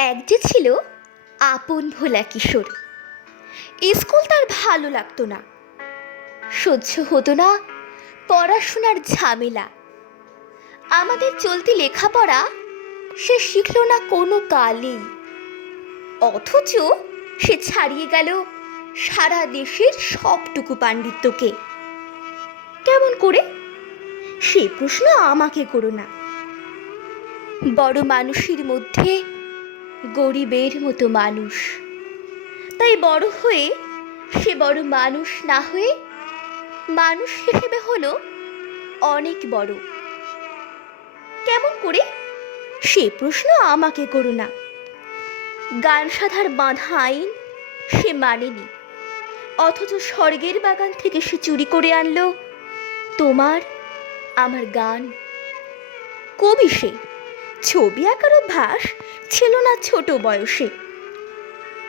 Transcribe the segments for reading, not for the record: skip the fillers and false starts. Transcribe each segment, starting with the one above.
এক যে ছিল আপন ভোলা কিশোর। স্কুল তার ভালো লাগতো না, সহ্য হতো না পড়াশোনার ঝামেলা। আমাদের চলতি লেখাপড়া সে শিখল না কোনো কালেই, অথচ সে ছাড়িয়ে গেল সারা দেশের সবটুকু পাণ্ডিত্যকে। কেমন করে? সে প্রশ্ন আমাকে করো না। বড় মানুষের মধ্যে গরিবের মতো মানুষ, তাই বড় হয়ে সে বড় মানুষ না হয়ে মানুষ হিসেবে হলো অনেক বড়। কেমন করে? সে প্রশ্ন আমাকে করো না। গান সাধার বাঁধা আইন সে মানেনি, অথচ স্বর্গের বাগান থেকে সে চুরি করে আনলো তোমার আমার গান। কবি সে, ছবি আঁকার অভ্যাস ছিল না ছোট বয়সে,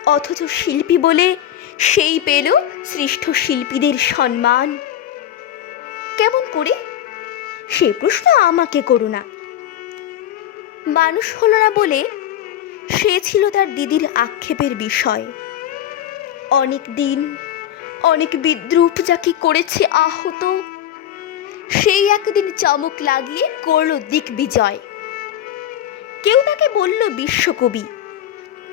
অথচ শিল্পী বলে সেই পেল শ্রেষ্ঠ শিল্পীদের সম্মান। কেমন করে? সে প্রশ্ন আমাকে করো না। মানুষ হলো না বলে সে ছিল তার দিদির আক্ষেপের বিষয়। অনেক দিন অনেক বিদ্রূপ যাকে করেছে আহত, সেই একদিন চমক লাগিয়ে করল দিগ্বিজয়। কেউ তাকে বলল বিশ্বকবি,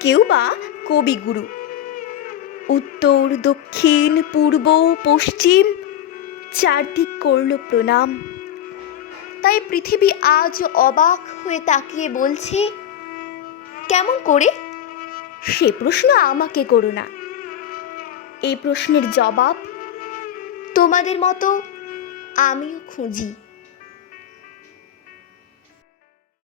কেউ বা কবিগুরু। উত্তর দক্ষিণ পূর্ব পশ্চিম চারদিক করল প্রণাম। তাই পৃথিবী আজ অবাক হয়ে তাকিয়ে বলছে, কেমন করে? সে প্রশ্ন আমাকে করো না। এই প্রশ্নের জবাব তোমাদের মতো আমিও খুঁজি।